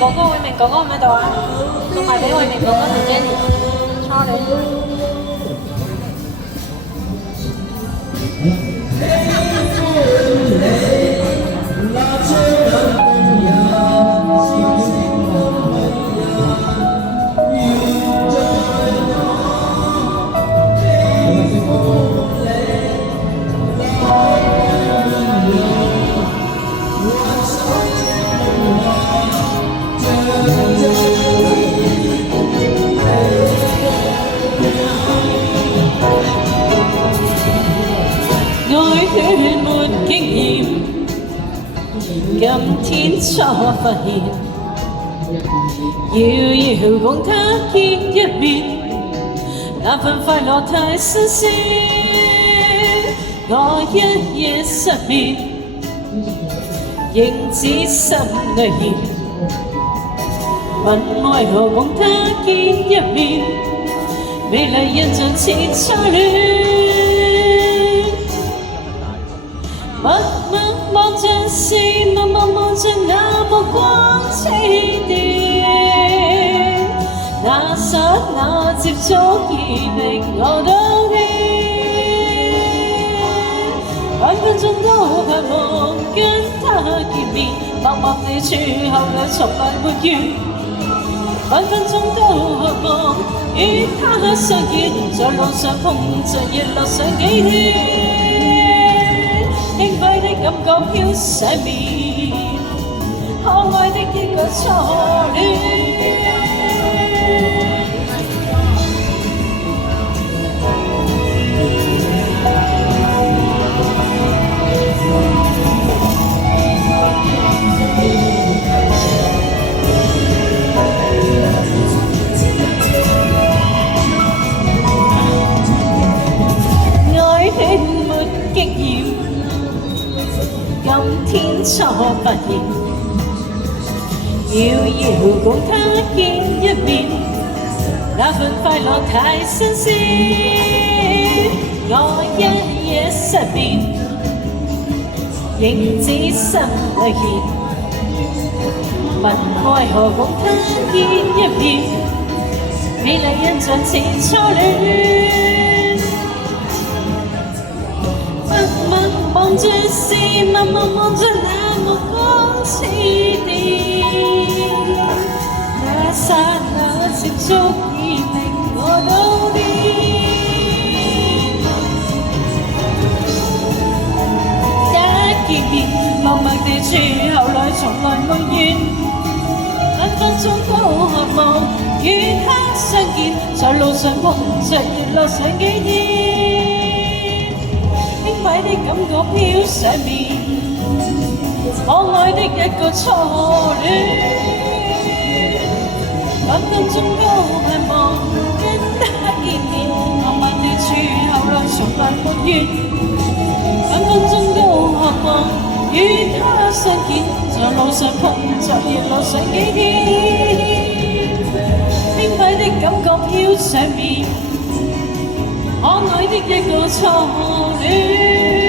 哥哥，偉明哥哥喺唔喺度啊？送埋俾偉明哥哥同 Jenny，初戀。今天初發現，遙遙共他見一面，那份快樂太新鮮。我一夜失眠，仍只心裏現，問為何共他見一面，美麗印象似初戀。默默望着是，默默望着那目光痴電，那剎那接觸已令我都癲，分分鐘都盼望跟他見面，默默地處後來從來沒緣，分分鐘都渴望與他相見，在路上碰着熱絡上幾天。輕快的感覺飄上面，可愛的一個初戀。愛戀沒經驗。今天初發現，遙遙共他見一面，那份快樂太新鮮。我一夜失眠，仍只心裏現，問為何共他見一面，美麗印象似初戀。望着是，默默望着那目光痴電，那剎那接觸已令我都癲。一見面，默默地處，後來從來沒緣，分分鐘都渴望與他相見，在路上碰着熱絡上幾天。輕快的感覺飄上面，可愛的一個初戀，分分鐘都盼望跟他見面，浪漫地處後來從來沒緣，分分鐘都渴望與他相見，在路上碰着熱絡上幾天。輕快的感覺飄上面，可愛的一個初戀。